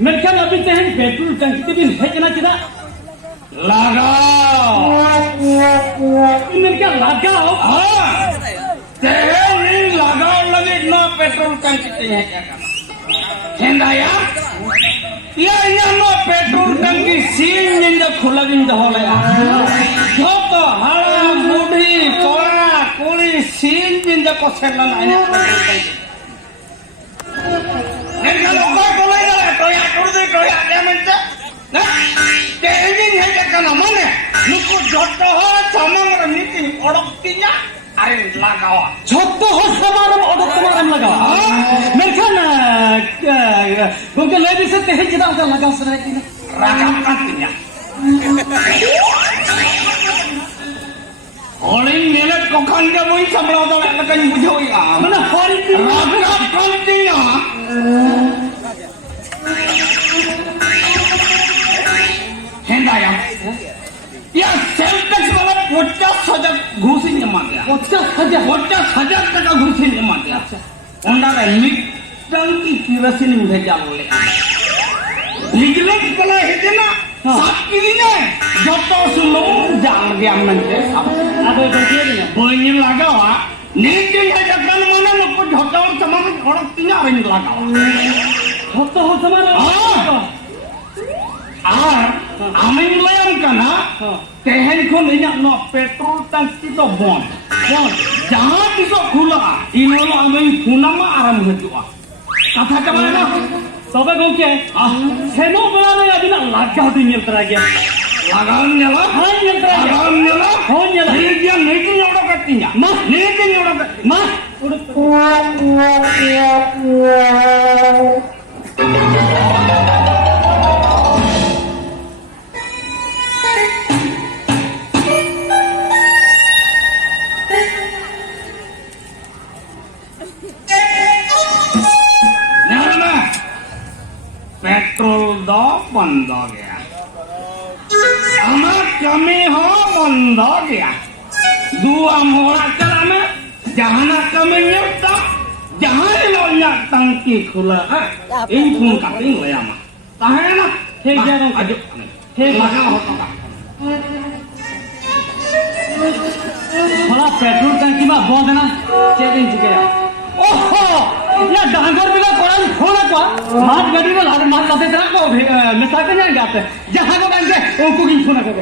मेनखान अभी तेहन पेट्रोल टंकी बिन हेजना चेदा लगाओ मेनखान लगाओ हाँ तेहन लगाओ लगे ना पेट्रोल टंकी है क्या हेंदा यार या नो पेट्रोल टंकी सील निंदा खुला दिन दहोले जो तो हरा बूढ़ी कोड़ा कोड़ी सील निंदा को सेला लाइन हेंदा लोग को ले जाए तो या कर दे तो या क्या मिलता ना तेहन है क्या ना माने नुको जोटो हो समंग नीति ओडक्तिया अरे लगाओ झोटो हो समारम ओडक समारम लगाओ मेनखान गोंके ले दिसे तेहन चेदा उनका लगाओ सराय की रागा काटिया होलिंग नेले कोखान के वही संभला तो ऐसा कहीं मुझे हुई आ मना होरी रागा काटिया हेंदाया या सेल्टेक्स वाला 50,000 घूसी जमा दिया 50,000 टका घूसी जमा दिया उन्ना का टंकी किरोसिन भेजा बोले लिगलेट कला है ना सात किली ने जोतो सुनो जान गया मनते सब अब गोंके ने बोइनी लगावा नीचे है जगन माने नको झोटो समान थोड़ा तीन रिंग लगावा झोटो हो समारम আর আমি বললাম কেন তেহেন কোন ইনা ন পেট্রোল ট্যাঙ্কি তো বন্ধ যাহা কিছু খোলা ইনলো আমি ফুনামা আরাম হইতুয়া কথা কেমন না তবে গোंके সেনো বলা না আদিনা লাগাও দিন নিয়ন্ত্রা গিয়া লাগান নেলা হ্যাঁ নিয়ন্ত্রা লাগান নেলা হ্যাঁ নিয়ন্ত্রা নিয়ে নেকি নোড়া কাটিয়া মা নেকি নোড়া মা पेट्रोल दो बंद हो गया हमारा कमी हो बंद हो गया दुआ मोड़ा करा में जहां कमी मिलता जहां लोया टंकी खुला है इन फोन का पिंग ले आमा ताहे ना ठीक है आज ठीक लगा होता थोड़ा पेट्रोल टंकी में बंद ना चेकिंग चुके ओहो या डांगर बिला कोड़ा खोला को मात गाड़ी में लाद मात लाते तरह को मिसा के नहीं जाते जहां को बैंक उनको की फोन कर